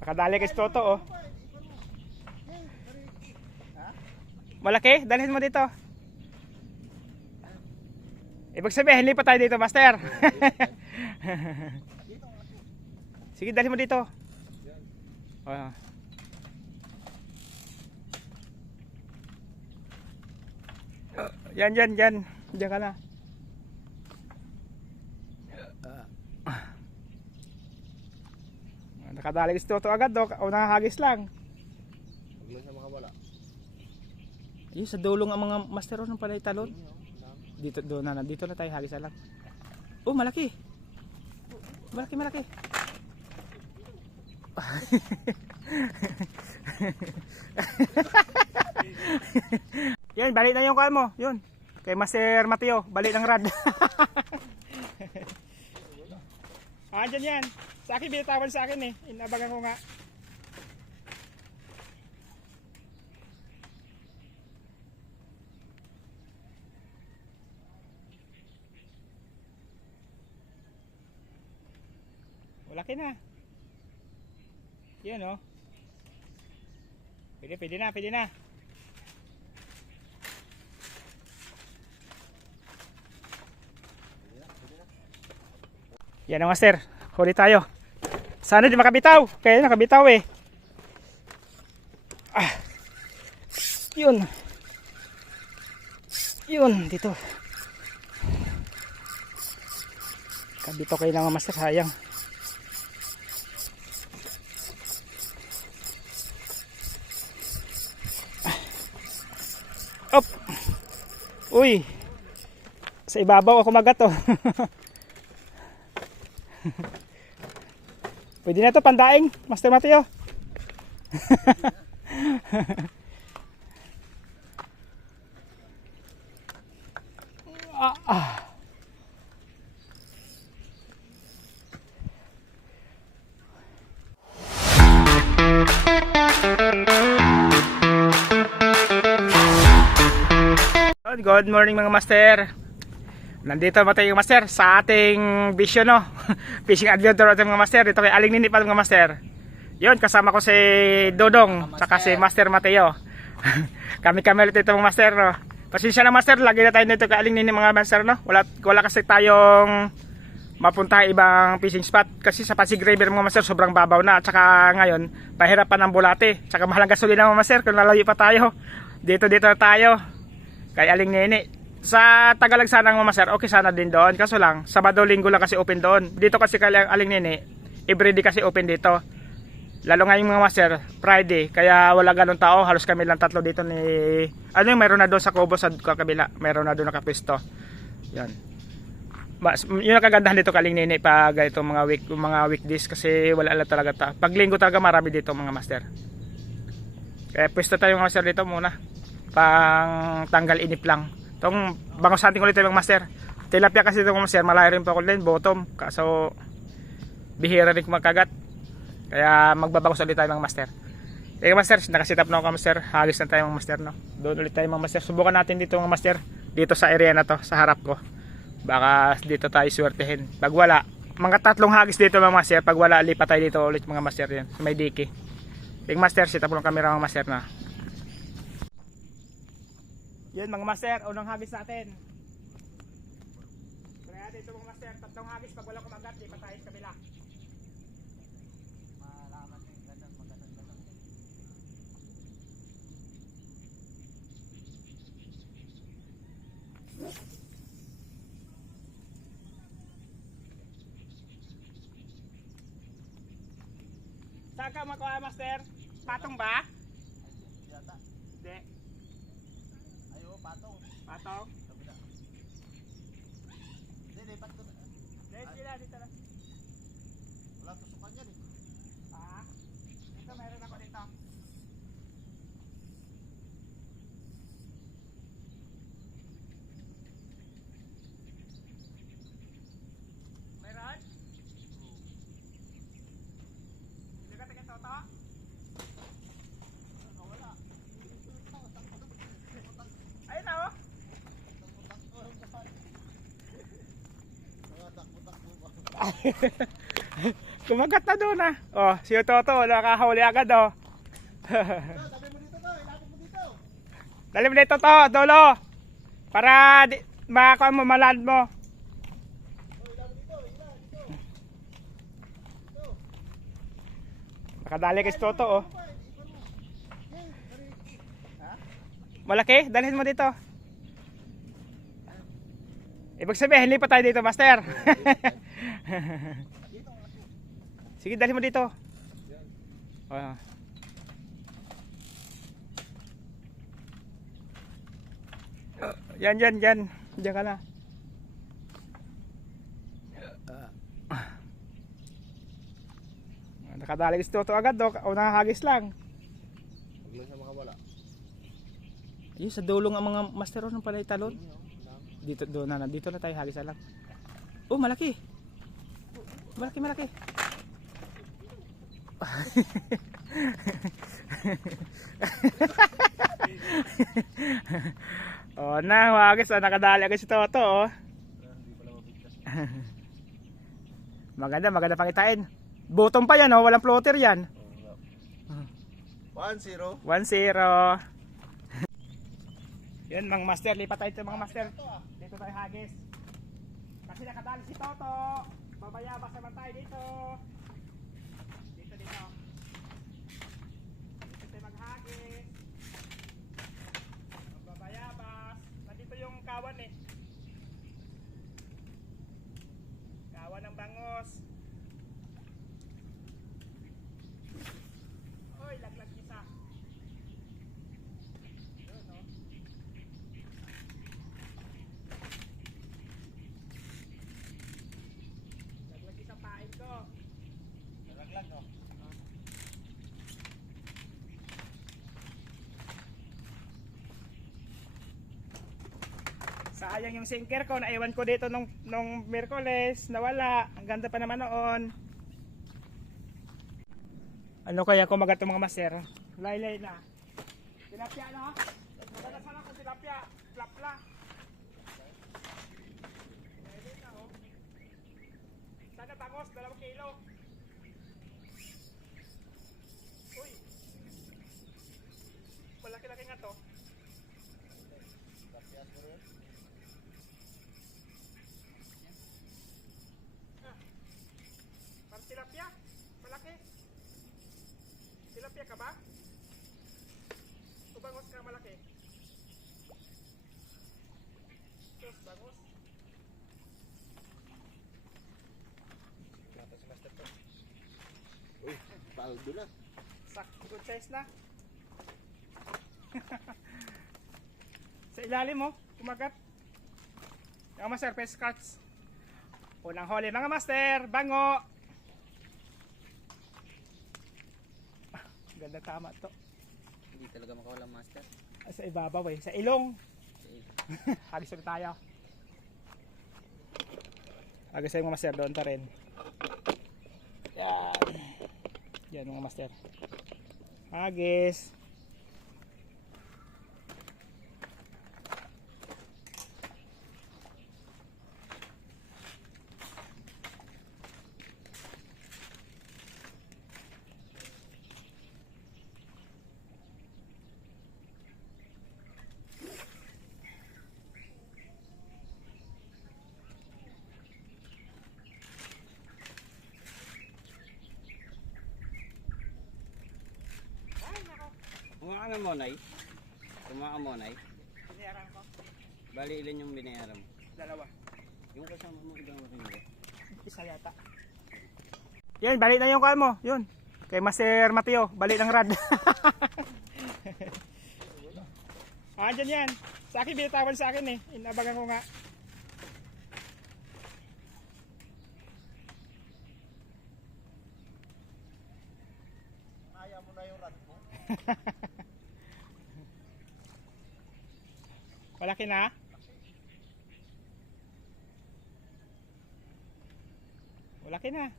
Nakadali kay Toto oh. Malaki, dalhin mo dito. Ibig sabihin, hindi pa tayo dito, Master. Sige, dalhin mo dito. Oh. Yan. Diyan ka na. Nakadali gusto to agad do, o nakahagis lang. Huwag lang siya makawala. Yung sa dulong ang mga master ng palay talon. Dito dito na tayo hagis lang. Oh, malaki. Malaki. Yan, balik na yung kuha mo. Yun. Kay Master Mateo, balik ng rad. Andyan yan. Sa akin, binitawan sa akin eh. Inabagan ko nga. Malaki na. Yan oh. Pwede na. Yan ang master. Huli tayo. Sana di makabitaw. Kaya nakabitaw eh. Yun. Dito. Kabitaw kayo lang master. Sayang. Op. Uy. Sa ibabaw ako magat oh. Pwede na to pandaing, Master Mateo. Good morning mga master. Nandito ba tayo mga master sa ating vision no. Fishing adventure ating mga master. Dito kay Aling Nini pa mga master. Yun, kasama ko si Dodong saka si Master Mateo. Kami ulit ito mga master no. Pasensya na master, lagi na tayo dito kay Aling Nini mga master no. Wala kasi tayong mapunta ibang fishing spot kasi sa Pasig River mga master sobrang babaw na. At saka ngayon pahirapan ng bulate. Saka mahal ang gasolina mga master kung lalayo pa tayo. Dito na tayo kay Aling Nini. Sa Tagalog sana mga master, okay sana din doon. Kaso lang, Sabado, Linggo lang kasi open doon. Dito kasi kay Aling Nini, everyday kasi open dito. Lalo ngayon mga master, Friday. Kaya wala ganun tao, halos kami lang tatlo dito ni... Ano yung mayroon na doon sa Kubo sa kabila. Mayroon na doon nakapwesto. Yan. Yun ang kagandahan dito kay Aling Nini pag ito mga weekdays kasi wala talaga ta. Pag Linggo talaga marami dito mga master. Kaya pwesto tayo mga master dito muna. Pang tanggal inip lang. Itong bangos hunting ulit tayo mga master. Tilapia kasi ito mga master, malayo rin pa ako din, bottom. Kaso bihira rin kumakagat. Kaya magbabangos ulit tayo mga master. Okay master, nakasit up na ako master. Hagis na tayo mga master no. Doon ulit tayo mga master. Subukan natin dito mga master. Dito sa area na to, sa harap ko. Baka dito tayo swertehin. Pag wala, mga 3 hagis dito mga master. Pag wala, lipat tayo dito ulit mga master yan. May diki. Okay master, sit up ng camera mga master na. Yan mga master, unang hagis natin. Kaya dito mga master, 3 hagis pag wala kumagat, di pa tayo sa kabila. Malaman yung ganun, magandang. Saan ka makuha master? Patong ba? Hindi. Patong? Hindi, lipat ko na. Dito na. Wala tusukan yan eh. Dito meron ako dito. Meron? Hindi ka taga-toto? Wala. Ayun na oh. Kumagat na doon ah. Oh, si Toto, nakahuli agad oh. Sabi mo dito to, ilapit mo dito. Dali mo dito to, Dolo. Para makakuha mo, maland mo. Oh, ilapit dito, dito. Nakadali kay si Toto oh. Ha? Malaki, dalhin mo dito. Ibig sabihin, lipat tayo dito, Master. Sige, dalhin mo dito. Oh. Yan. Diyan ka na. Nakadali si Toto agad, do. O nakahagis lang. Huwag mo siya makawala. Ayun, sa dulong ang mga master ng palay talon. Dito, doon na. Dito na tayo, hagis na lang. Oh, malaki. Malaki. Oh, hagis. Oh, nakadali agad si Toto, oh. Maganda pangitain. Bottom pa yan, oh. Walang floater yan. 1-0. 1-0. Yun mga master, lipat tayo mga master. Dito tayo hagis. Kasi nakadali si Toto. Babayabas naman tayo dito. Dito. Dito tayo maghagis. Babayabas. Nandito yung kawan eh. Kawan ng bangos. Oy, laglag isa. Yun, no? Laglag isang pain ko. Nalaglag, no? Sayang yung sinker ko, naiwan ko dito nung Miyerkules, nawala. Ang ganda pa naman noon. Ano kaya kumagat ng mga master? Laylay na. Tilapia no? Maganda sana kung tilapia. Plapla. Laylay na oh. Sana bangos, 2 kilo. Uy. Malaki-laki nga to. Tapyas mo rin. Parang tilapia. Malaki. Tilapia ka ba? O bangos ka malaki? Sus, bangos. Nata si Master to. Uy, paldo na. Good size na. Sa ilalim mo, kumagat. Yung master, face cuts. Unang huli mga master, bango. Ganda tama to. Hindi talaga makawala master. Sa ibabaw eh, sa ilong. Hagis ulit tayo. Hagis tayo mga master, doon pa rin. Yan. Yan mga master. Hagis. Kumain mo, Nay? Kumain mo, Nay? Binayaran ko. Bali, ilan yung binayaran mo? 2. Yung kasama mo, ibang rin ba? Isa yata. Yan, balik na yung call mo. Yun. Kay Master Mateo, balik ng rad. Dyan yan. Sa akin, binatawan sa akin eh. Inabagan ko nga. Ayaw mo na yung rad mo. Malaki na. Malaki na.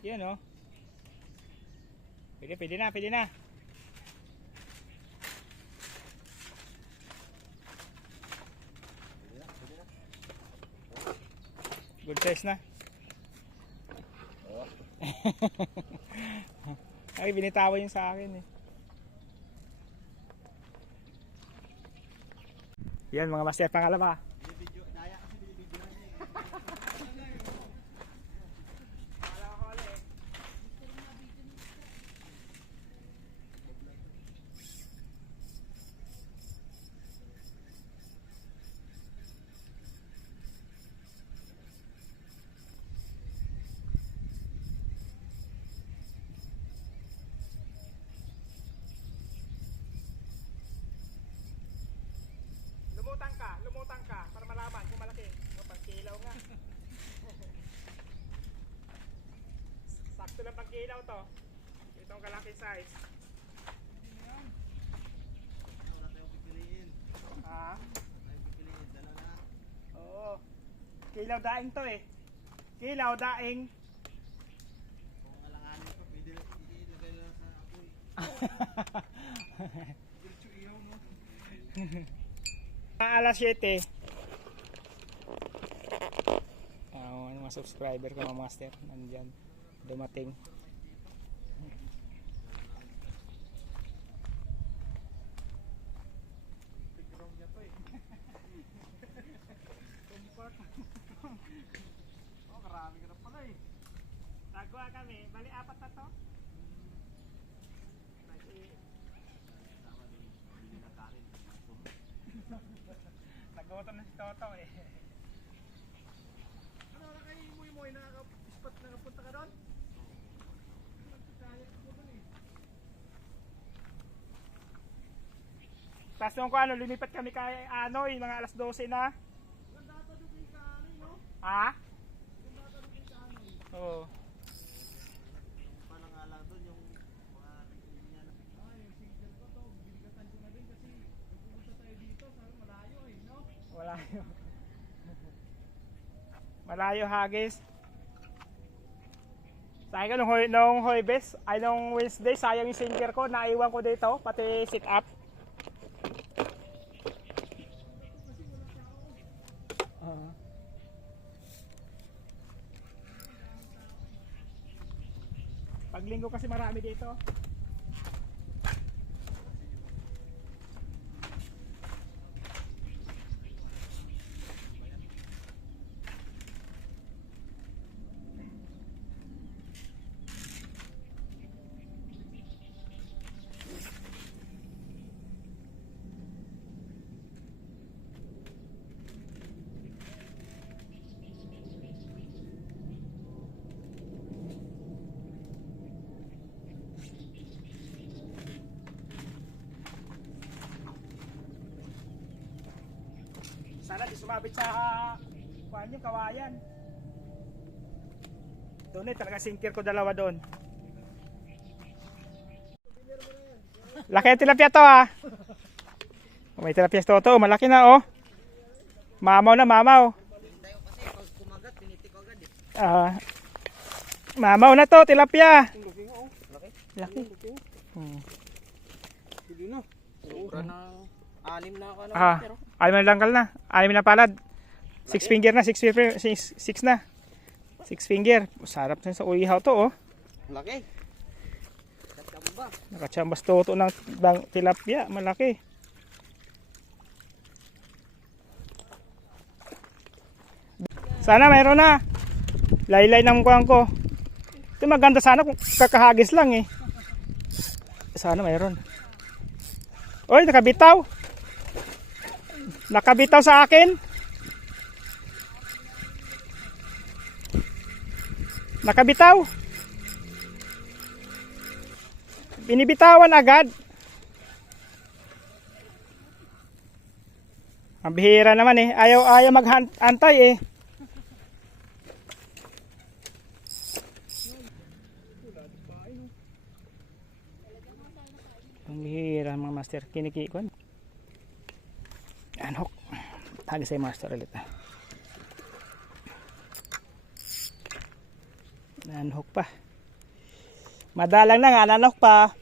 Yun oh. Pwede na. Good size na. Ay, binitawan yung sa akin eh. Yan mga master, pangalawa. Lumutang ka para malaman kung malaki. O, pagkilaw nga. Sakto lang pagkilaw to. Itong kalaki size. Wala tayong pipiliin. Ha? Tayong pipiliin. Dalawa na. Oo. Kilaw daing to eh. Kilaw daing. Kung alanganin pa, pwede ilagay lang sa apoy. Diretso iyaw, no? Alas 7. Ano mga subscriber ko mga master. Nandyan. Dumating. Oh, karami ka na pala eh. Nagawa kami. Bali, 4 na to. Nagutom na si Toto eh. Ano na kayo mo nakaka-spot na napunta ka doon? Tapos nung ano, lumipat kami kay Anoy, mga alas 12 na. Ha? Oo. Paano nga lang doon yung mga niya na Yung signal ko to, binigatan ko na din kasi pupunta tayo dito, sabi malayo eh, no? Malayo. Malayo hagis. Sa akin nung Huwebes, ay nung Wednesday, sayang yung sinker ko, naiwan ko dito, pati sit up. Paglinggo kasi marami dito. Sana di sumabit sa kuhan yung kawayan. Doon eh, talaga sinker ko dalawa doon. Laki ang tilapia to ah. May tilapia to, malaki na oh. Mamaw na, mamaw. Tayo kasi pag kumagat, tinitik agad eh. Mamaw na to, tilapia. Laki nga oh. Laki. Hindi na. Sobra na. 6 na ako na pero. Alim na langkal na. Alim na palad. 6 finger na, 6 na. 6 finger. Sarap na sa uihaw to oh. Laki. Kachamba. Nakachambas toto ng tilapia, malaki. Sana mayroon na. Laylay ng kuwang ko. Ito maganda sana kung kakahagis lang eh. Sana mayroon. Oy, nakabitaw. Nakabitaw sa akin. Nakabitaw. Binibitawan agad. Ang bihira naman eh. Ayaw mag-antay eh. Ang bihira mga master. Kinikikon. Anhok. Hagi sa master ulit. Anhok pa. Madalang na nga. Anhok pa.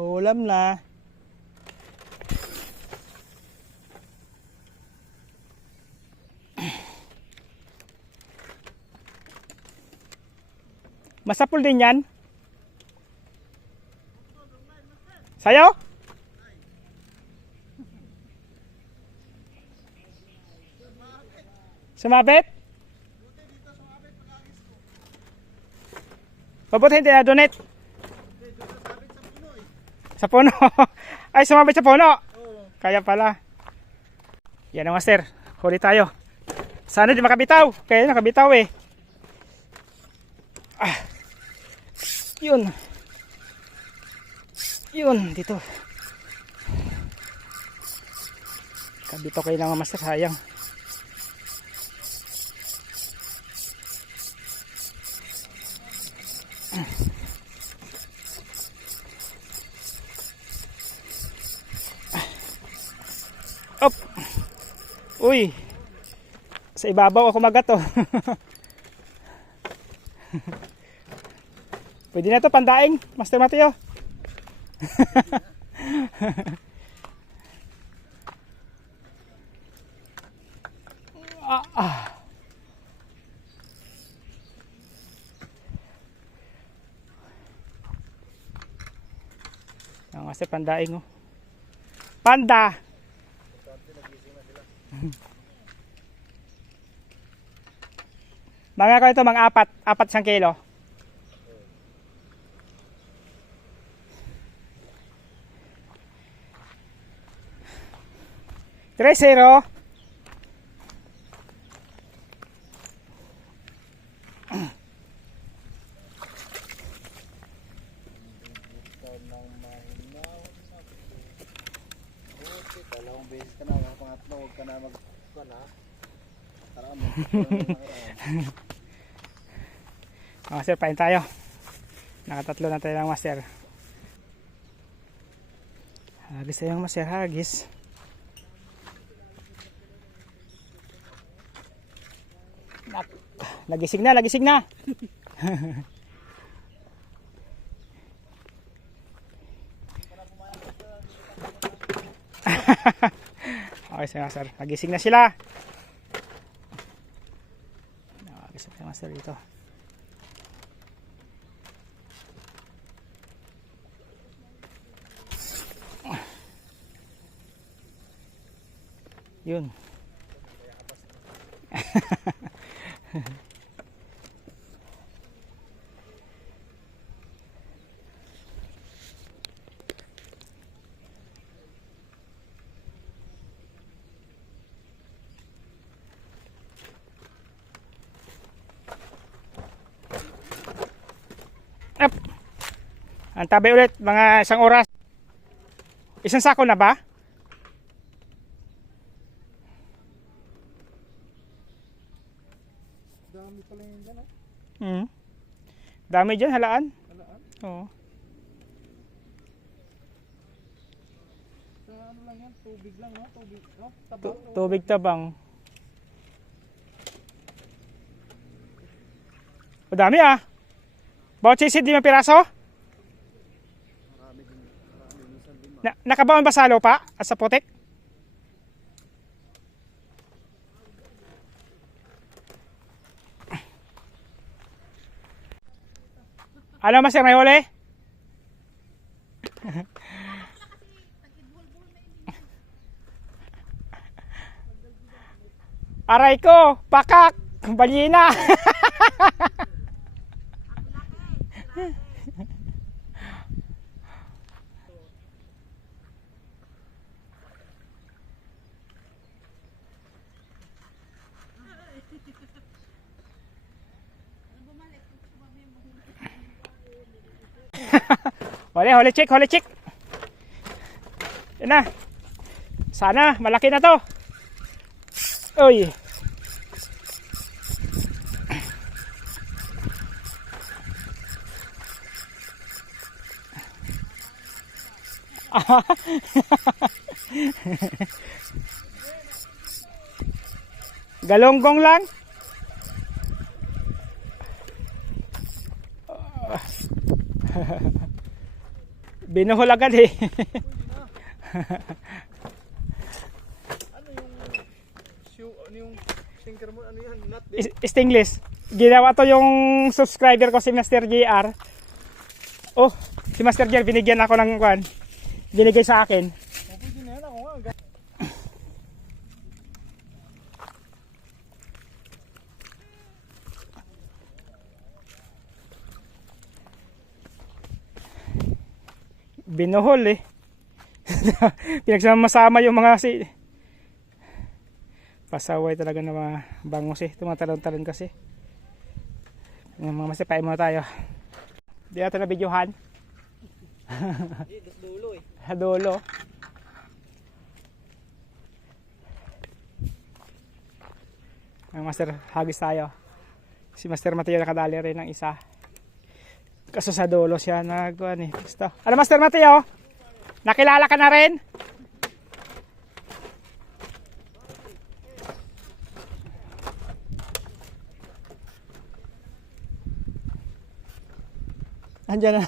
Ulam na. Masapul din yan. Sayo? Sumabit? Mabuti hindi na donate. Sa puno. Ay, sumabit sa puno. Kaya pala. Yan ang master. Huli tayo. Sana di makabitaw. Kaya nakabitaw eh. Ah. Yun. Yun, dito. Kabitaw kayo lang master, sayang. Op. Uy. Sa ibabaw ako magat oh. Pwede na to pandaing, Master Mateo. Ang Master pandaing oh. Panda. Mga ko ito, mga apat isang kilo. Tres zero. Dalawang beses ka na, yung pangatlo, huwag ka na mag-kuhan ha. Tara, Master, pain tayo. Nakatatlo na tayo ng master. Hagis tayo ng master, hagis. Nagising na, nagising na. Okay, sige master. Nagising na sila. Nagising na master dito. Yun. Up. Antabi ulit mga isang oras. Isang sako na ba? Dami pala yun dyan ha. Dami dyan, halaan. Halaan? Oo. Sa ano lang yan, tubig lang no? Tubig, no? Tabang. Tubig tabang. O dami ah. Bawat sisid, 5 piraso? Marami din, minsan din Nakabaon ba sa lupa at sa putik? Ano mas yung may huli? Aray ko, pakak, balina. Huli chick, huli chick. Yan na. Sana, malaki na to. Uy. Galonggong lang. Binuhol agad eh. Ano yung shoe, ano yung sinker mo, ano yan, nut din? Stainless. Ginawa to yung subscriber ko si Master JR. Oh, si Master JR binigyan ako ng kwan. Binigay sa akin. Pwede na yan ako nga. Binuhol eh. Pinagsama-sama yung mga pasaway talaga ng mga bangus eh. Tumatalon-talon kasi. Yung mga masipain muna tayo. Di natin na videohan. Dulo eh. Dulo. Ang Master, hagis tayo. Si Master Mateo nakadali rin ng isa. Kaso sa dulo siya nagkuhan eh. Gusto. Ano Master Mateo? Nakilala ka na rin? Andiyan na.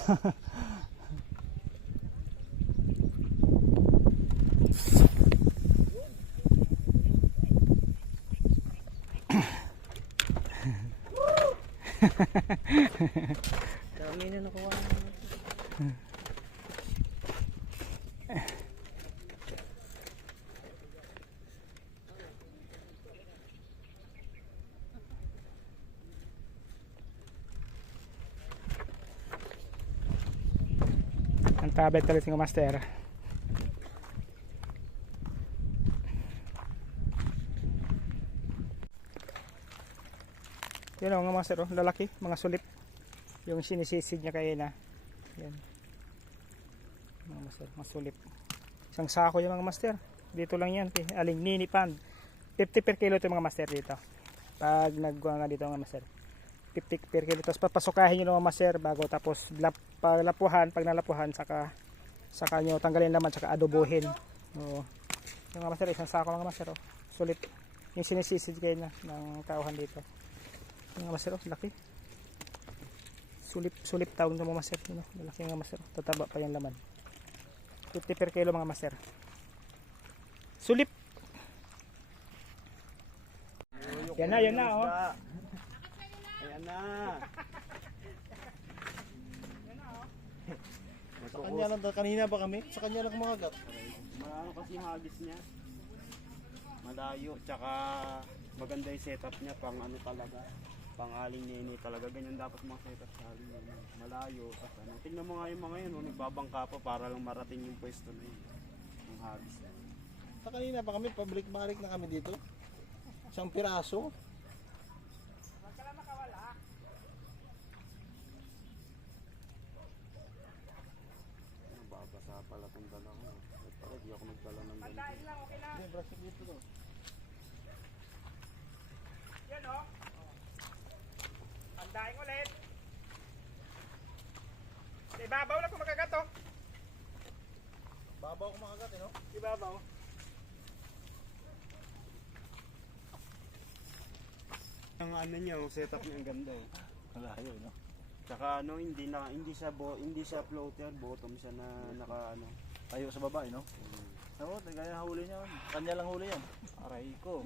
Dami na nakuha. Ang tablet talaga ng Master. Yan o mga Master, oh, lalaki, mga sulit. Yung sinisisid niya kayo na. Yan. Mga Master, mga sulit. Isang sako yung mga Master. Dito lang yan, aling mini pan. 50 per kilo ito mga Master dito. Pag nagkuha nga dito mga Master. 50 per kilo. Tapos papasukahin nyo mga Master bago tapos pag nalapuhan, saka nyo tanggalin naman, saka adobohin. Oo. Yung mga Master, isang sako mga Master. Oh. Sulit. Yung sinisisid kayo na ng tauhan dito. Yung mga Master, oh, laki. Sulit tawag ng mga Master. Yun, oh, malaki mga Master. Tataba pa yung laman. 50 per kilo mga Master. Sulit. Yan na, oh. Ayan na. Sa kanya lang, kanina pa kami, sa kanya lang kumagat. Ano kasi yung hagis niya. Malayo, tsaka maganda yung setup niya pang ano talaga. Pang aling nene talaga. Ganyan dapat mga setup sa aling nene. Malayo. Tapos ano. Tingnan mo nga yung mga yun, oh, nagbabangka pa para lang marating yung pwesto na yun. Yung hagis niya. Sa kanina pa kami, pabalik-balik na kami dito. Isang piraso. Babasa pala itong dala ko. Pero di ako nagdala ng ganito. Hindi, brasik dito to. Yan o. Andahin ulit. Ibabaw lang kung magagato. Babaw kumakagat, eh, no? Ibabaw. Ang ano niya, yung setup niya ang ganda eh. Malayo, no? Tsaka ano, hindi siya floater, bottom siya na naka ano. Tayo sa baba, eh, no? Oo, gaya huli niya. Kanya lang huli yan. Aray ko.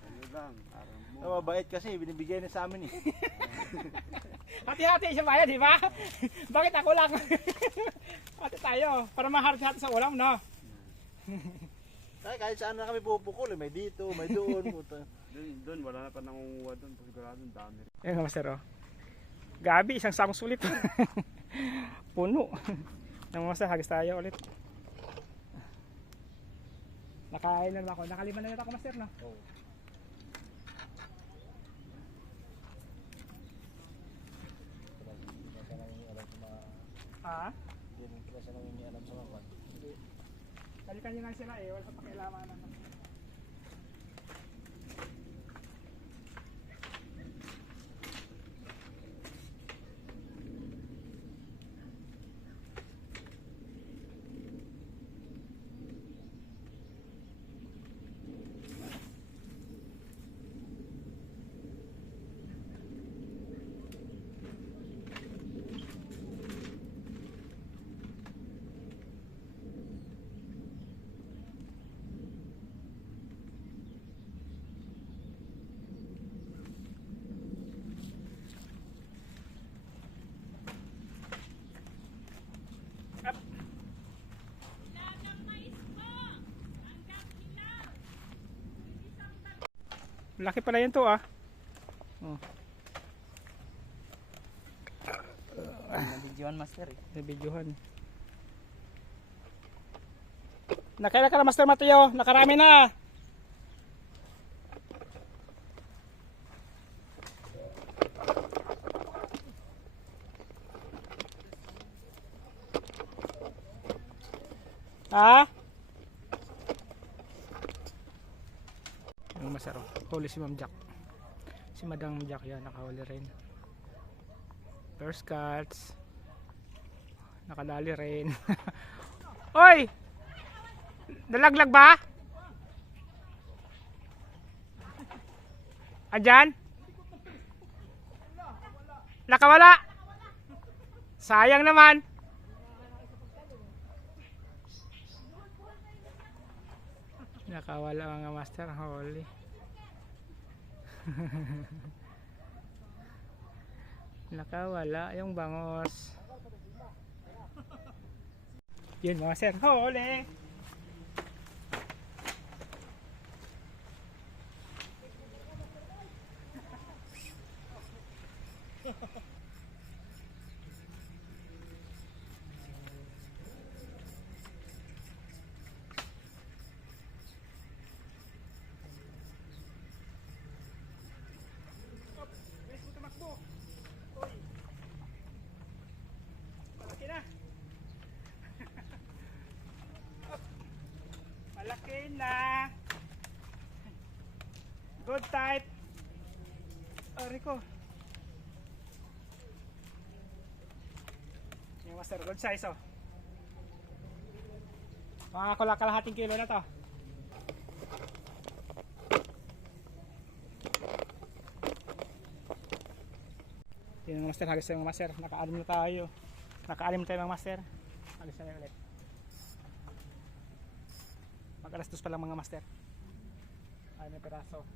Ano lang, aram mo. Mabait kasi, binibigay niya sa amin eh. Hati-hati siya ba di ba? Bakit ako lang? Hati tayo. Para mahati-hati sa ulam, no? Kahit saan na kami pupukul, eh. May dito, may doon. Puta. Doon, wala na pa nangunguha doon. Sigurado, ang dami rin. Ayan Master, oh. Gabi, isang sakong sulit. Puno. Yung Master, hagis tayo ulit. Nakain na naman ako. Nakaliman na naman ako Master, no? Oo. Ah? Hindi pala siya nangingialam sa mga. Kanya-kanya lang sila eh. Wala sa pakialaman na. Laki pala yun to ah. Oh. Nabidyoan master eh. Nabidyohan. Nakailan ka na Master Mateo? Nakarami na. Ha? Yung masarap. Huli si Ma'am Jack. Si Madam Jack yan. Nakahuli rin. First cuts. Nakadali rin. Oy! Nalaglag ba? Andyan? Nakawala? Sayang naman. Nakawala mga master. Holy. Nakawala yung bangos. Yun mga master. Holy. Malaki na. Malaki na. Good type. Rico. Yung master, good size oh. Mga kalahating kilo na to. Yung master, hagis tayo mga master. Naka-alim na tayo. Naka-alim tayo mga master. Hagis na ulit. Mag alas 2 pa lang mga master. Alim na piraso.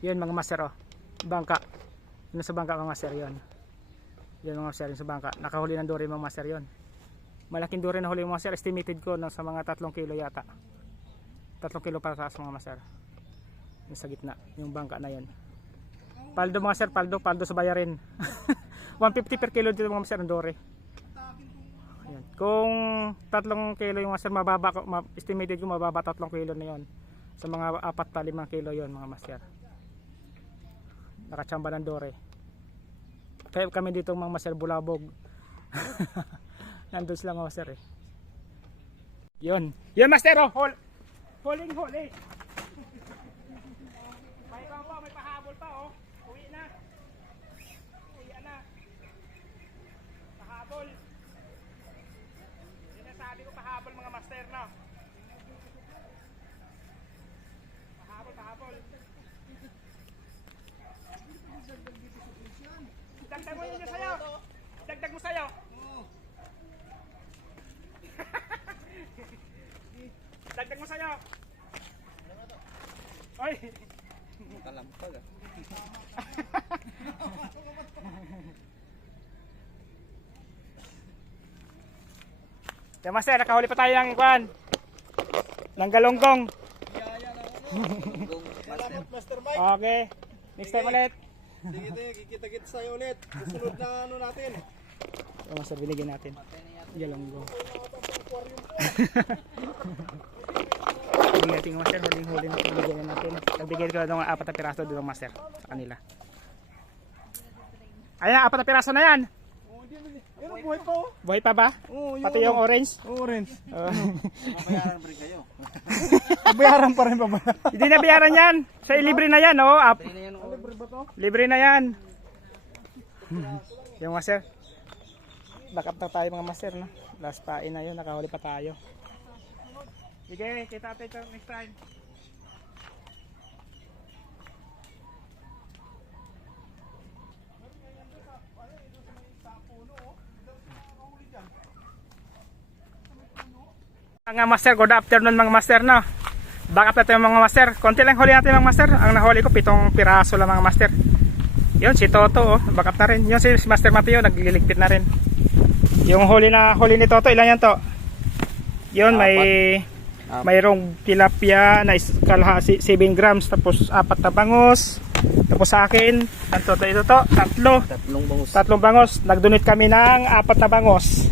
Yun mga master oh. Bangka. Yun sa bangka mga master yun. Yun mga master yun sa bangka. Nakahuli ng dory mga master yun. Malaking dory na huli mga master. Estimated ko no, sa mga 3 kilo yata. 3 kilo para taas mga master. Yung sa gitna. Yung bangka na yun. Paldo mga master. Paldo sa bayarin. 150 per kilo dito mga master ng dory. Ayan. Kung 3 kilo yung master mababa. Estimated ko mababa 3 kilo na yun. Sa mga 4-5 kilo yun mga master. Nakachamba ng dore. Kaya kami dito mga master bulabog. Nandun sila mga master eh. Yun. Yun master oh. Huli. May pa, may pahabol pa oh. Uwi na. Pahabol. Yun ang sabi ko pahabol mga master no. Pahabol. Dagdag mo yun sa'yo. Dagdag mo sa'yo. Dagdag mo sa'yo. Oy. Kalampag ah. Kaya master, nakahuli pa tayo ng ikwan. Ng galonggong. Salamat Master Mike. Okay. Next time ulit. Sige, kikita-kita sa'yo ulit. Susunod na ano natin. So, master, binigyan natin. Galonggong. Huling natin master, huling natin binigyan natin. Nagbigay ko ng 4 na piraso doon master sa kanila. Ayan, 4 na piraso na yan. Pero buhay pa oh. Buhay pa ba? Oo, Pati yung orange? orange. Oh. Mabayaran pa rin kayo. Bayaran pa rin pa ba? Hindi na bayaran yan. Sa libre na yan, oh. Up. Libre ba to? Libre na yan. Yung master. Back up na tayo mga master, no? Last pain na yun, nakahuli pa tayo. Sige, kita tayo next time. Mga master, good afternoon mga master, no? Back up na tayo mga master. Konti lang huli natin mga master. Ang nahuli ko 7 piraso lang mga master. Yun si Toto, oh, back up na rin. Yun si Master Mateo, nagliligpit na rin. Yung huli ni Toto, ilan yan to? Yun, mayroong tilapia na kalahati 7 grams, tapos 4 na bangos. Tapos sa akin, ang Toto ito to, 3. Tatlong bangos. Nag-donate kami ng 4 na bangos.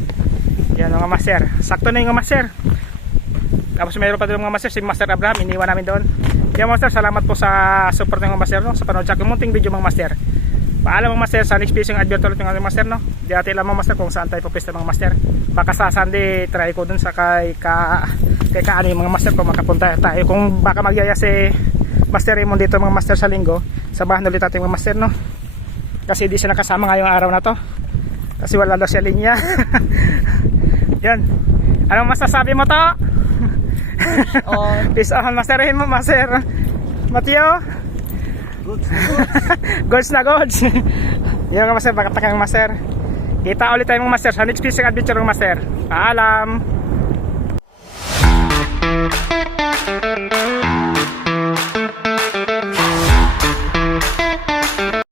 Yan mga master. Sakto na yung mga master. Tapos mayroon pa doon mga master, si Master Abraham, iniwan namin doon. Kaya master, salamat po sa support ng mga master, no? Sa panood sa aking munting video mga master. Paalam mga master, sa next fishing adventure ulit ng mga master, no? Di ate lang mga master kung saan tayo pupista mga master. Baka sa Sunday, try ko dun sa kay Kaano yung mga master kung makapunta tayo. Kung baka magyaya si Master Raymond dito mga master sa linggo, sabahan ulit natin mga master, no? Kasi di siya nakasama ngayong araw na to. Kasi wala daw siya linya. Yan. Anong masasabi mo to? Peace on Master Raymond, Master Mateo. Goods na goods. Yan mga master, baka takang master. Kita ulit tayo mga master sa next fishing adventure mga master. Paalam.